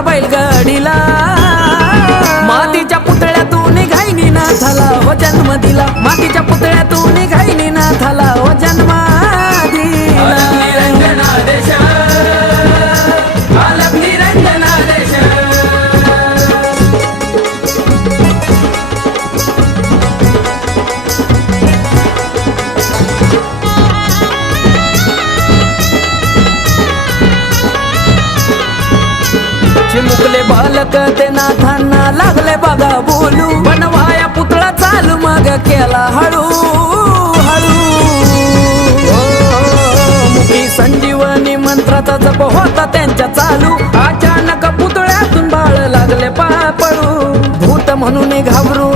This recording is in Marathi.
त्या बैलगाडीला मातीच्या पुतळ्यातून घाईनी नाथाला हो जन्म दिला मातीच्या पुतळ्यातून घाईनी नाथाला हो जन्म दिला निरंजनादेश बालक निरंजनादेश चिमुकले बालक ते नाथांना लागले बघा बोलू बनवाया पुतळा चालू मग केला हळू हळू मुखी संजीवनी मंत्राचा जप होता त्यांच्या चालू अचानक पुतळ्यातून बाळ लागले पळू भूत म्हणून घाबरू